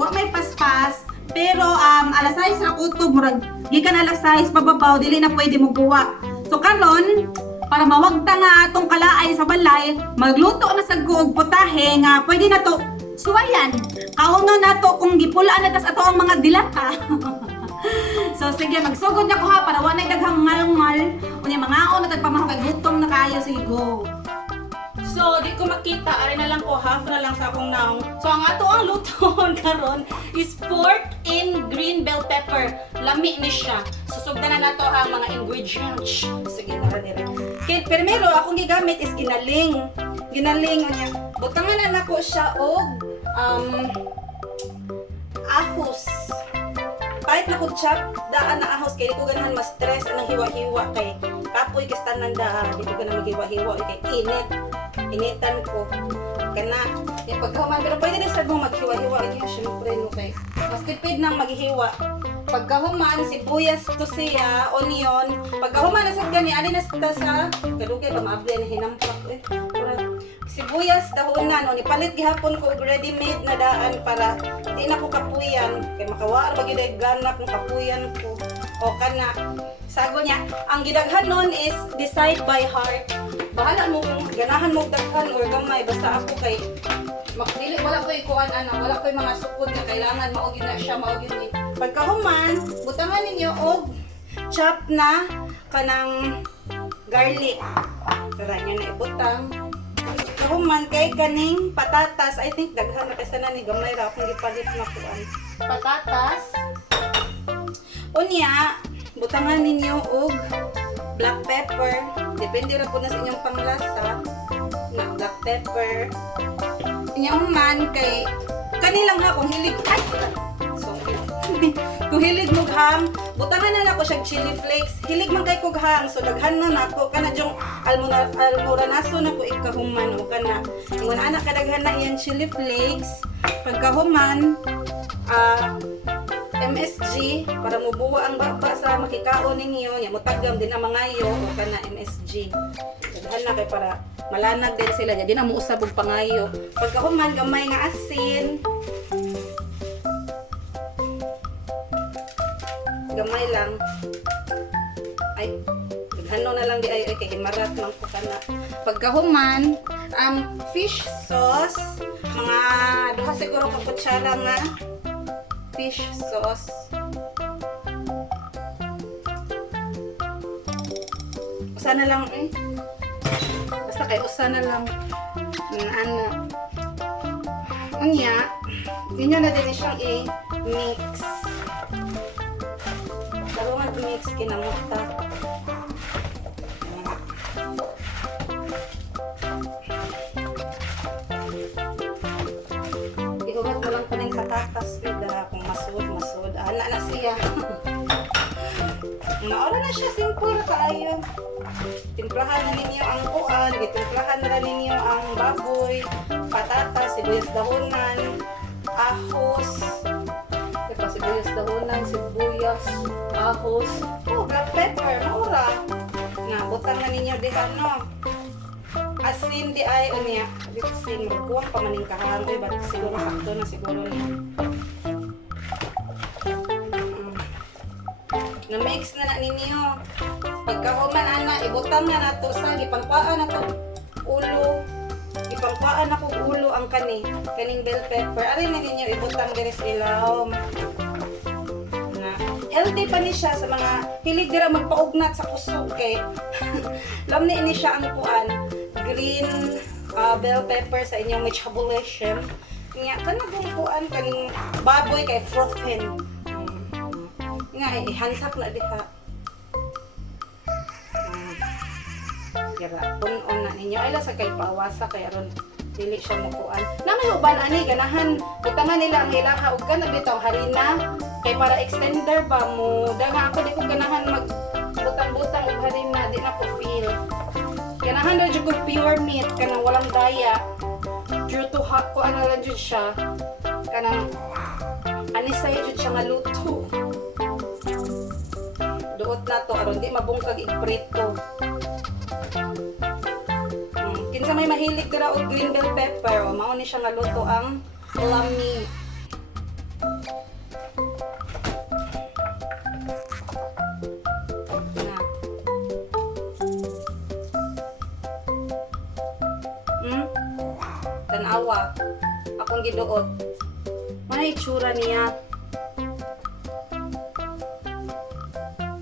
wa may paspas, pero alas 6 ra kutob murag gikan alas 6 pababaw dili na pwede mo kuha. So karon para mawagta nga atong kalaay sa balay, magluto na sa og putahe nga pwede na to suwayan. Kauno na to kung gipulaan na tas ato ang mga dilata. So sige, magsugod na ko ha para wa na daghang ngal-ngal. Unya mga on na tagpamahaw kay gutom na kayo, sige go. So, di ko makita, ari na lang ko, half na lang sa akong naong. So, ang ato ang luton karon is pork in green bell pepper. Lami ni siya. Susugdan na nato ang mga ingredients. Sige, nara dire. Okay, primero, akong gigamit is ginaling. Ginaling, anya. Butangan na nako siya og ahos. Kahit na ko chop, daan na ahos kay di ko ganahan mas stress anang hiwa-hiwa kay kapoy kay tanan da, di ko ganahan maghiwa-hiwa kay init. Initan ko kana yung pagkahuman pero pwede din sa mong maghiwa-hiwa niya syempre no kay mas tipid nang maghiwa pagkahuman sibuyas to siya onion pagkahuman na sa gani ani na sa kadugay ba maabli ni hinampak sibuyas dahonan o nipalit gihapon ko og ready made na daan para di na ko kapuyan kay makawaar ba gyud ganap ng kapuyan ko o kana sago niya ang gidaghan nun is decide by heart bahala mo kung ganahan mo daghan or gamay basta ako kay makdili wala ko'y kuan ana wala ko'y mga sukod na kailangan mao gyud na siya mao gyud ni pagkahuman butangan ninyo og chop na kanang garlic kaya niya na ibutang pagkahuman kay kaning patatas I think daghan na kasi na ni gamay ra akong gipalit na kuan patatas unya butangan ninyo og black pepper. Depende ra po na sa inyong panglasa na black pepper. Inyong man kay kanilang ha kung hilig ay sorry. Kung hilig mo ham, butangan na nako siya chili flakes. Hilig man kay kog ham, so daghan na nako kana jong almoranaso na ko ikahuman o kana. Ingon anak kadaghan na iyang chili flakes. Pagkahuman MSG para mubuwa ang baba sa makikaon ninyo nya mutagam din ang mangayo o kana MSG daghan na kay para malanag din sila di na muusab og pangayo pagkahuman gamay nga asin gamay lang ay daghano na lang di ay kay marat man ko kana pagkahuman fish sauce mga duha siguro ka kutsara nga fish sauce. Usa na lang basta kay usa na lang. Ano. Unya, inyo na din siyang i-mix. Pero mag-mix kinamuta. Ihugat mo lang po ng patatas kung masud. Ana na siya. Naora na siya, simple na tayo. Timplahan na ninyo ang kuan, timplahan na ninyo ang baboy, patatas, sibuyas dahonan, ahos, diba, sibuyas dahonan, sibuyas, ahos, black pepper, maura. Butang na ninyo di ano. Asin di ay, unya, asin, magkuha pa maning kahangoy, ba't siguro sakto na siguro niya. Na-mix na ninyo. Pagkahuman ana, ibutang na nato sa gipangpaan na to ulo. Gipangpaan na kong ulo ang kaning bell pepper. Ari na ninyo ibutang diri sa ilawom. Na healthy pa ni siya sa mga hilig dira magpaugnat sa kusog kay lamni ni siya ang kuan green bell pepper sa inyong metabolism. Nya kanang kuan kaning baboy kay frozen. Nga ihansak na diha. Kira punon na ninyo ay la sa kay paawasa kay aron dili siya mukuan. Namay uban ani ganahan butangan nila ang ilaha ug kana bitaw harina kay para extender ba mo daga ako di ko ganahan mag butang-butang og harina di na ko feel. Ganahan ra jud ko pure meat kanang walang daya. Due to hot ko ana lang jud siya kanang anisay jud siya nga luto. Duot na to aron di mabungkag igprito. Kinsa may mahilig dira og green bell pepper o mao ni siya nga luto ang lami. awa. Akong giduot. Ano itsura niya?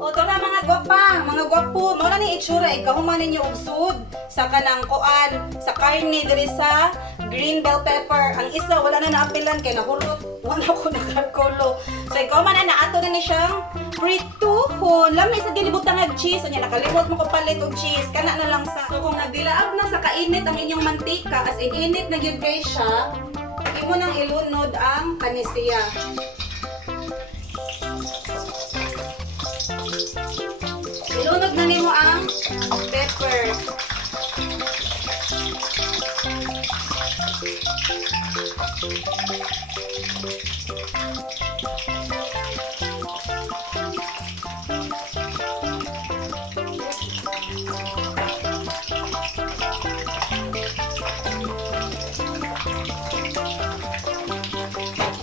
O, tara mga gwapa, mga gwapo. Mao na ni itsura, ikahuman ninyo og sud sa kanang kuan, sa karne diri sa green bell pepper. Ang isa wala na naapilan kay nahurot. Wala ko nakarkulo. So ikahuman na naato na ni siyang prituhon. Lami sa ginibutang ng cheese, anya nakalimot mo ko palit og cheese. Kana na lang sa. So kung nagdilaab na sa kainit ang inyong mantika, as in init na gyud kay siya, imo nang ilunod ang kanisiya. Ilunod na nimo ang pepper.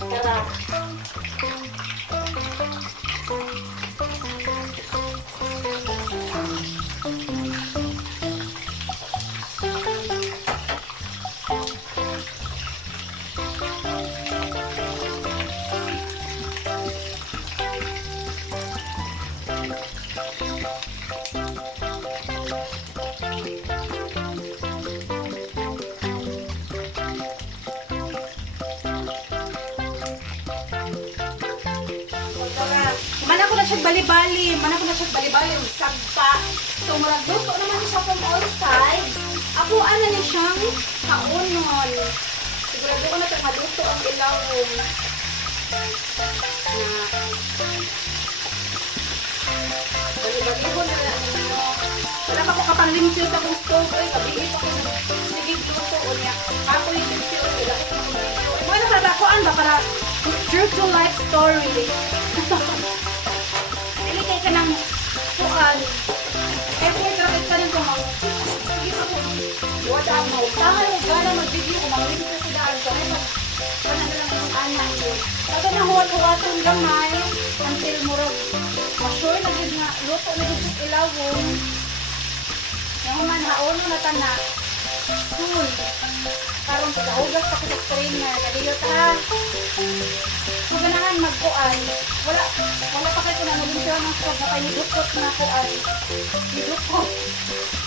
Tara. Mana ko na siya bali-bali, ang sagpa. So, maragluto naman siya from all sides. Ako, ano niya siyang kaunon. Sigurado ko na ito maluto ang ilawong. Bali-bali ko na lang. Wala pa ko kapang-limpyo sa kong stove. Ay, kabigit ako ng sigig luto o niya. Ako yung limpyo o nila. Ano para ba? Kuan ba? Para true to life story. Dili kay ka ng kuan. Kaya kung ito ka rin kumang. Sige pa po. Wala mo. Tama yung gana mag-video kung mga limpyo sila. So, ay wala na lang yung anak ko. Taga na huwat-huwaton gamay. Until murag. Masure na yun nga. Luto na yun sa ilawong. Yung man haono na tana. Soon. Karong pagkahugas pa ko sa strainer. Kadiyot ha. Kung ganahan magkuan, wala pa kayo na naging ng stove na kayo nidukot na kuan.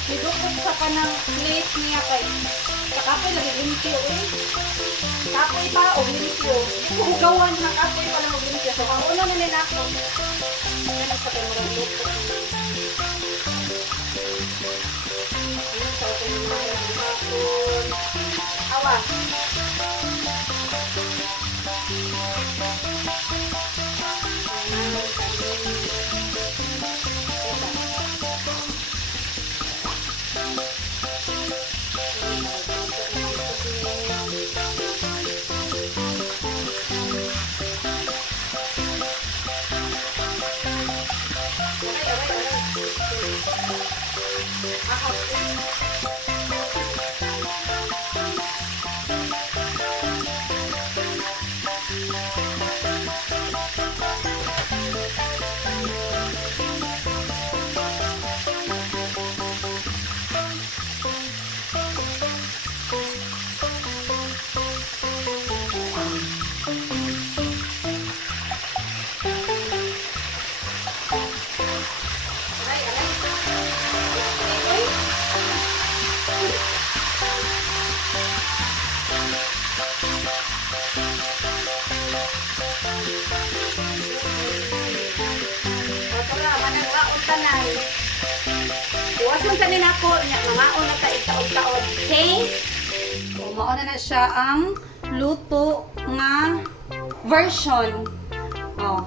Nidukot sa kanang plate niya kay kakapoy lagi limpyo eh. Kapoy pa o limpyo. Ito hugawan na kapoy pa lang o limpyo. So ang una na nila ako. Yan ang patay mo lang luto. Yan sa open mo lang hapon. Awa. Iwasan sa nila ko, mga una ta itaod-taod, okay? O, mauna na siya ang luto nga version. O,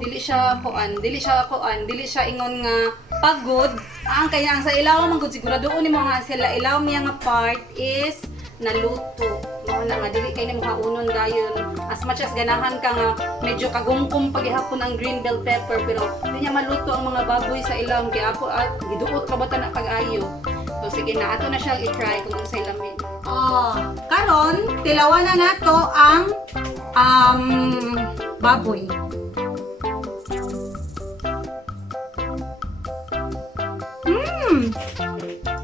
dili siya ingon nga pagod. Ang kaya ang sa ilaw man gud siguraduon nimo nga sila ilaw niya nga part is naluto. Mauna nga dili kay nimo kaunon dayon. As much as ganahan ka nga medyo kagumkum paghihapon ang green bell pepper pero di niya maluto ang mga baboy sa ilaw kaya ako at giduot ka ba na pag-ayo. So sige na ato na siya i-try kung ano sa ilamin. Karon tilawan na nato ang baboy.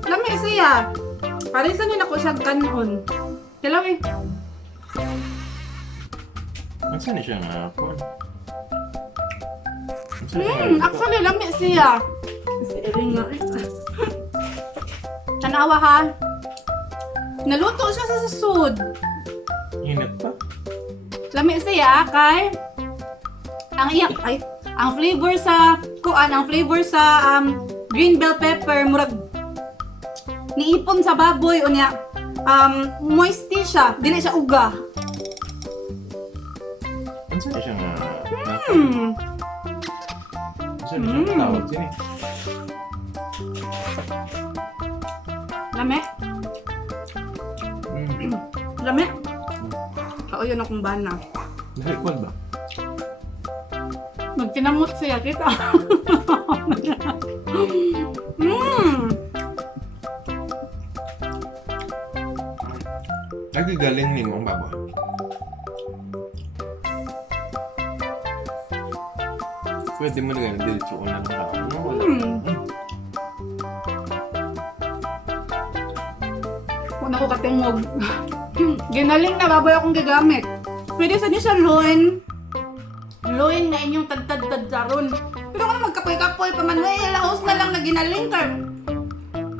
Lami siya. Parang sa nila ko siya kanon. Dalaw eh. Saan na siya nga po? Saan siya nga? Actually, lami siya. Sige nga. Tanawa ha. Naluto siya sa susud. Init pa? Lami siya kay ang flavor sa green bell pepper murag niipon sa baboy unya moisty siya, dili siya uga. Saan siya nga? Hmm. Saan siya tawag sini? Lami? Lami? Oo, yun akong bana. Nahikwan ba? Magkinamot siya, kita. Nagigaling ni mo ang baboy. Pwede mo na ganun, diretso ko na lang ako. No, wala. Kung ako katingog. Ginaling na baboy akong gigamit. Pwede sa niya siya loin. Loin na inyong tad-tad-tad daron. Pero kung magkapoy-kapoy pa man, lahos na lang na ginaling ka.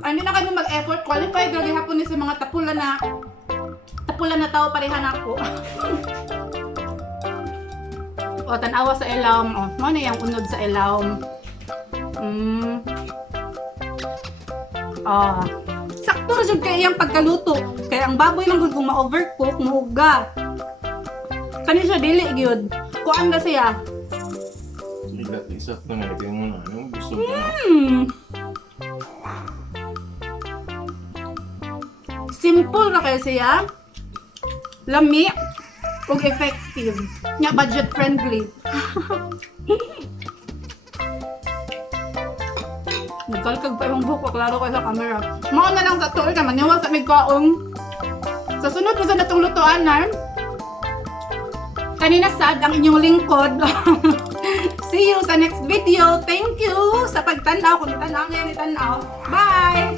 Hindi na kami mag-effort. Qualified lagi hapon ni sa mga tapulan na tao parehan ako. O, tanawa sa ilawom. O, mo na yung unod sa ilawom. Sakto rin kaya iyang pagkaluto. Kaya ang baboy lang kung ma-overcook, mahuga. Kani siya dili gyud. Kuan na siya. Isa ito na, ito mo na. Anong gusto mo na? Simple na kaya siya. Lami. Ug effective. Nya budget friendly. Nagkalkag pa yung buhok, klaro ko sa camera. Mao na lang sa tuloy ka, maniwal sa may kaong. Sa sunod po sa natong lutuan na, kanina sad ang inyong lingkod. See you sa next video. Thank you sa pagtanaw. Kung itanaw ngayon, itanaw. Bye!